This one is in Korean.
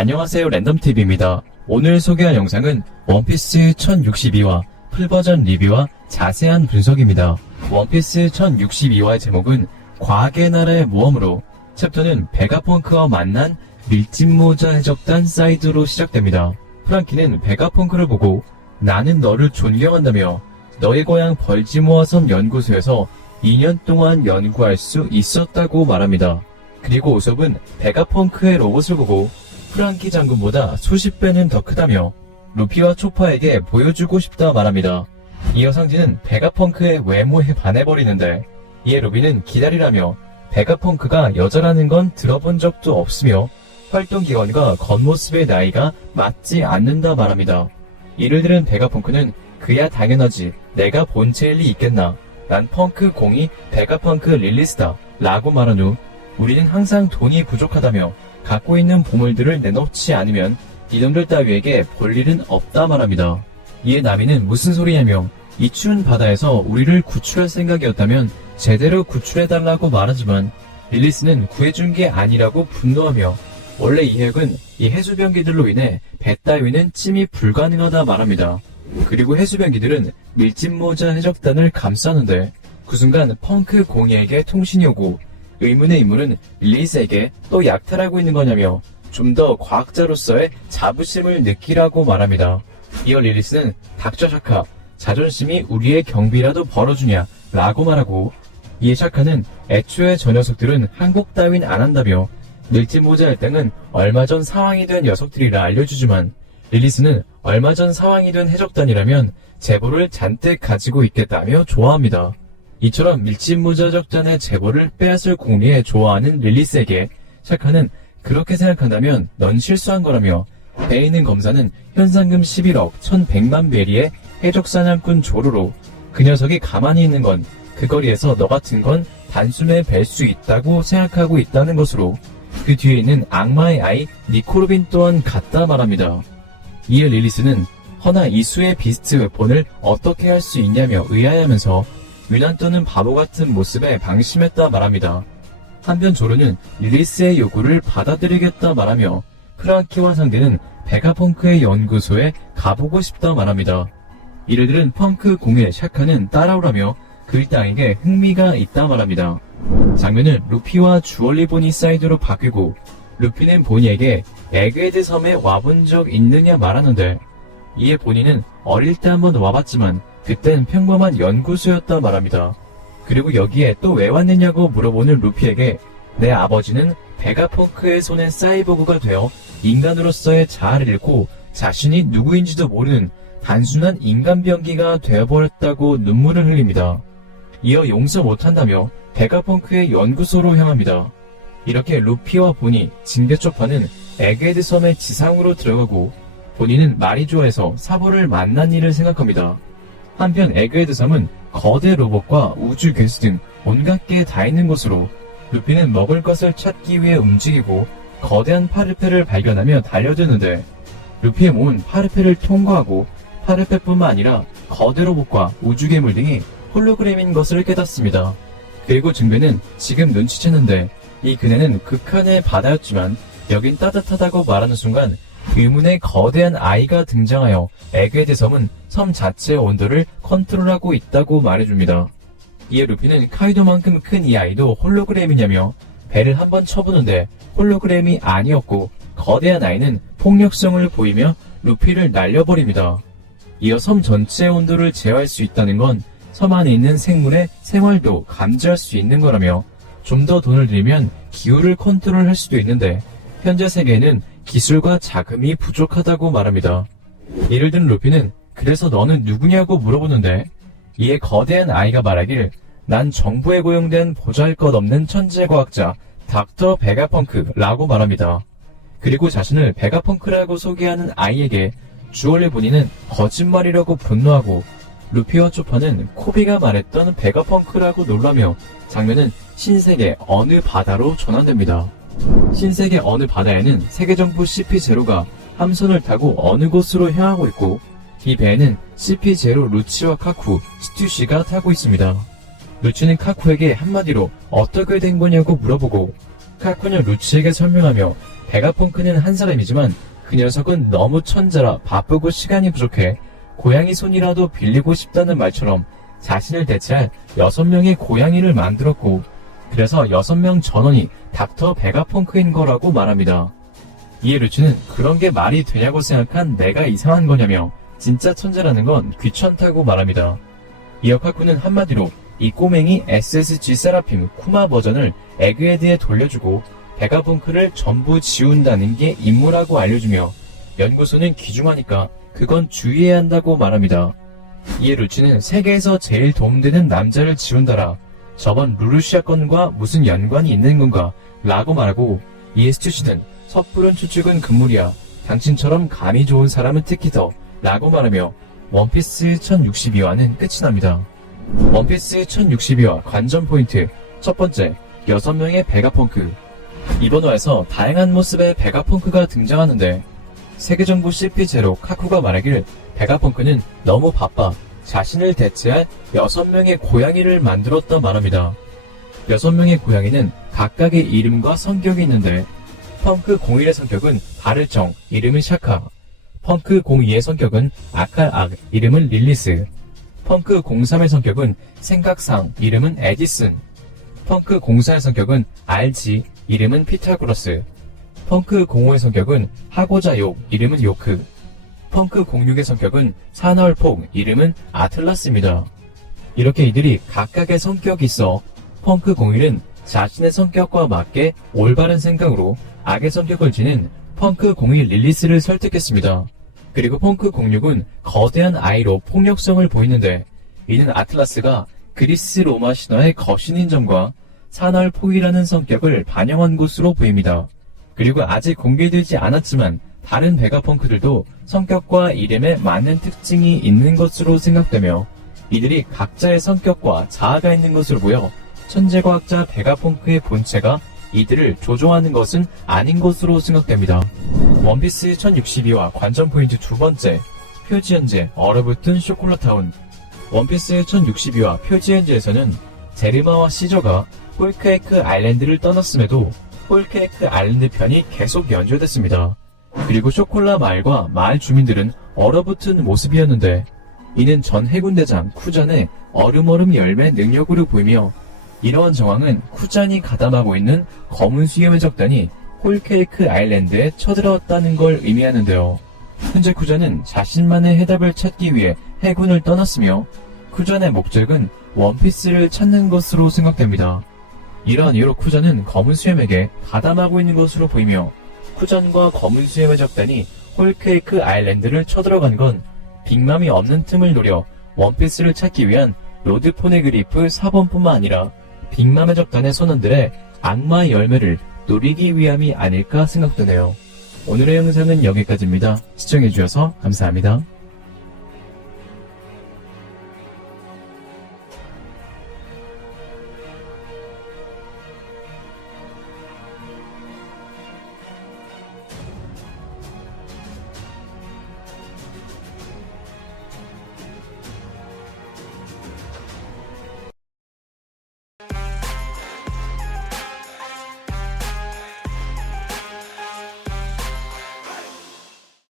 안녕하세요, 랜덤TV입니다. 오늘 소개할 영상은 원피스 1062화 풀버전 리뷰와 자세한 분석입니다. 원피스 1062화의 제목은 과학의 나라의 모험으로, 챕터는 베가펑크와 만난 밀짚모자 해적단 사이드로 시작됩니다. 프랑키는 베가펑크를 보고 나는 너를 존경한다며 너의 고향 벌지모아 섬 연구소에서 2년 동안 연구할 수 있었다고 말합니다. 그리고 우섭은 베가펑크의 로봇을 보고 프랑키 장군보다 수십 배는 더 크다며 루피와 초파에게 보여주고 싶다 말합니다. 이어 상진은 베가펑크의 외모에 반해버리는데, 이에 루비는 기다리라며 베가펑크가 여자라는 건 들어본 적도 없으며 활동기간과 겉모습의 나이가 맞지 않는다 말합니다. 이를 들은 베가펑크는 그야 당연하지, 내가 본체일리 있겠나, 난 펑크 공이 베가펑크 릴리스다 라고 말한 후 우리는 항상 돈이 부족하다며 갖고 있는 보물들을 내놓지 않으면 이놈들 따위에게 볼 일은 없다 말합니다. 이에 나미는 무슨 소리냐며 이 추운 바다에서 우리를 구출할 생각이었다면 제대로 구출해달라고 말하지만 릴리스는 구해준 게 아니라고 분노하며 원래 이 해역은 이 해수병기들로 인해 배 따위는 침이 불가능하다 말합니다. 그리고 해수병기들은 밀짚모자 해적단을 감싸는데 그 순간 펑크 공이에게 통신이 오고 의문의 인물은 릴리스에게 또 약탈하고 있는 거냐며 좀 더 과학자로서의 자부심을 느끼라고 말합니다. 이어 릴리스는 닥쳐 샤카, 자존심이 우리의 경비라도 벌어주냐 라고 말하고, 이에 샤카는 애초에 저 녀석들은 항복 따윈 안 한다며 밀짚모자 일당은 얼마 전 사왕이 된 녀석들이라 알려주지만 릴리스는 얼마 전 사왕이 된 해적단이라면 제보를 잔뜩 가지고 있겠다며 좋아합니다. 이처럼 밀짚모자 해적단의 제보를 빼앗을 공리에 좋아하는 릴리스에게 샤카는 그렇게 생각한다면 넌 실수한 거라며 배에 있는 검사는 현상금 11억 1100만 베리의 해적사냥꾼 조로로 그 녀석이 가만히 있는 건 그 거리에서 너 같은 건 단숨에 뵐 수 있다고 생각하고 있다는 것으로 그 뒤에 있는 악마의 아이 니코로빈 또한 같다 말합니다. 이에 릴리스는 허나 이 수의 비스트 웨폰을 어떻게 할 수 있냐며 의아해하면서 유난 떠는 바보 같은 모습에 방심했다 말합니다. 한편 조르는 릴리스의 요구를 받아들이겠다 말하며 프랑키와 상대는 베가펑크의 연구소에 가보고 싶다 말합니다. 이를 들은 펑크 공의 샤카는 따라오라며 그 일당에게 흥미가 있다 말합니다. 장면은 루피와 주얼리 보니 사이드로 바뀌고 루피는 보니에게 에그헤드 섬에 와본 적 있느냐 말하는데, 이에 보니는 어릴 때 한번 와봤지만 그땐 평범한 연구소였다 말합니다. 그리고 여기에 또 왜 왔느냐고 물어보는 루피에게 내 아버지는 베가펑크의 손에 사이보그가 되어 인간으로서의 자아를 잃고 자신이 누구인지도 모르는 단순한 인간병기가 되어버렸다고 눈물을 흘립니다. 이어 용서 못한다며 베가펑크의 연구소로 향합니다. 이렇게 루피와 보니, 징계 초파는 에그헤드 섬의 지상으로 들어가고 보니는 마리조에서 사보를 만난 일을 생각합니다. 한편 에그헤드 섬은 거대 로봇과 우주 괴수 등 온갖 게 다 있는 곳으로 루피는 먹을 것을 찾기 위해 움직이고 거대한 파르페를 발견하며 달려드는데, 루피의 몸은 파르페를 통과하고 파르페뿐만 아니라 거대 로봇과 우주 괴물 등이 홀로그램인 것을 깨닫습니다. 그리고 증배는 지금 눈치챘는데 이 그네는 극한의 바다였지만 여긴 따뜻하다고 말하는 순간 의문의 거대한 아이가 등장하여 에그헤드 섬은 섬 자체의 온도를 컨트롤하고 있다고 말해줍니다. 이에 루피는 카이도만큼 큰 이 아이도 홀로그램이냐며 배를 한번 쳐보는데 홀로그램이 아니었고 거대한 아이는 폭력성을 보이며 루피를 날려버립니다. 이어 섬 전체의 온도를 제어할 수 있다는 건 섬 안에 있는 생물의 생활도 감지할 수 있는 거라며 좀 더 돈을 들이면 기후를 컨트롤할 수도 있는데 현재 세계에는 기술과 자금이 부족하다고 말합니다. 이를 든 루피는 그래서 너는 누구냐고 물어보는데, 이에 거대한 아이가 말하길 난 정부에 고용된 보잘것없는 천재과학자 닥터 베가펑크라고 말합니다. 그리고 자신을 베가펑크라고 소개하는 아이에게 주얼리 보니는 거짓말이라고 분노하고 루피와 초파는 코비가 말했던 베가펑크라고 놀라며 장면은 신세계 어느 바다로 전환됩니다. 신세계 어느 바다에는 세계정부 CP0가 함선을 타고 어느 곳으로 향하고 있고 이 배에는 CP0 루치와 카쿠, 스튜시가 타고 있습니다. 루치는 카쿠에게 한마디로 어떻게 된 거냐고 물어보고 카쿠는 루치에게 설명하며 베가펑크는 한 사람이지만 그 녀석은 너무 천재라 바쁘고 시간이 부족해 고양이 손이라도 빌리고 싶다는 말처럼 자신을 대체할 6명의 고양이를 만들었고 그래서 6명 전원이 닥터 베가펑크인 거라고 말합니다. 이에 루치는 그런 게 말이 되냐고 생각한 내가 이상한 거냐며 진짜 천재라는 건 귀찮다고 말합니다. 이어 카쿠는 한마디로 이 꼬맹이 SSG 세라핌 쿠마 버전을 에그헤드에 돌려주고 베가펑크를 전부 지운다는 게 임무라고 알려주며 연구소는 귀중하니까 그건 주의해야 한다고 말합니다. 이에 루치는 세계에서 제일 도움되는 남자를 지운다라 저번 루루시아 건과 무슨 연관이 있는 건가 라고 말하고 이에 스튜시는 섣부른 추측은 금물이야 당신처럼 감이 좋은 사람은 특히 더 라고 말하며 원피스 1062화는 끝이 납니다. 원피스 1062화 관전 포인트 첫 번째 6명의 베가펑크 이번 화에서 다양한 모습의 베가펑크가 등장하는데 세계정부 CP0 카쿠가 말하길 베가펑크는 너무 바빠 자신을 대체할 6명의 고양이를 만들었다 말합니다. 6명의 고양이는 각각의 이름과 성격이 있는데 펑크 01의 성격은 바를정, 이름은 샤카 펑크 02의 성격은 아칼악, 이름은 릴리스 펑크 03의 성격은 생각상, 이름은 에디슨 펑크 04의 성격은 알지, 이름은 피타고라스 펑크 05의 성격은 하고자 욕, 이름은 요크 펑크 06의 성격은 산헐폭, 이름은 아틀라스입니다. 이렇게 이들이 각각의 성격이 있어 펑크 01은 자신의 성격과 맞게 올바른 생각으로 악의 성격을 지닌 펑크 01 릴리스를 설득했습니다. 그리고 펑크 06은 거대한 아이로 폭력성을 보이는데 이는 아틀라스가 그리스 로마 신화의 거신인 점과 산헐폭이라는 성격을 반영한 것으로 보입니다. 그리고 아직 공개되지 않았지만 다른 베가펑크들도 성격과 이름에 맞는 특징이 있는 것으로 생각되며 이들이 각자의 성격과 자아가 있는 것으로 보여 천재과학자 베가펑크의 본체가 이들을 조종하는 것은 아닌 것으로 생각됩니다. 원피스 1062화 관전 포인트 두 번째 표지현재 얼어붙은 쇼콜라타운 원피스 1062화 표지현재에서는 제르마와 시저가 홀케이크 아일랜드를 떠났음에도 홀케이크 아일랜드 편이 계속 연주됐습니다. 그리고 쇼콜라 마을과 마을 주민들은 얼어붙은 모습이었는데 이는 전 해군대장 쿠잔의 얼음얼음 열매 능력으로 보이며 이러한 정황은 쿠잔이 가담하고 있는 검은 수염의 적단이 홀케이크 아일랜드에 쳐들어왔다는 걸 의미하는데요. 현재 쿠잔은 자신만의 해답을 찾기 위해 해군을 떠났으며 쿠잔의 목적은 원피스를 찾는 것으로 생각됩니다. 이러한 이유로 쿠잔은 검은 수염에게 가담하고 있는 것으로 보이며 쿠잔과 검은 수염의 적단이 홀케이크 아일랜드를 쳐들어간 건 빅맘이 없는 틈을 노려 원피스를 찾기 위한 로드 포네그리프 4번뿐만 아니라 빅맘의 적단의 선원들의 악마의 열매를 노리기 위함이 아닐까 생각되네요. 오늘의 영상은 여기까지입니다. 시청해주셔서 감사합니다.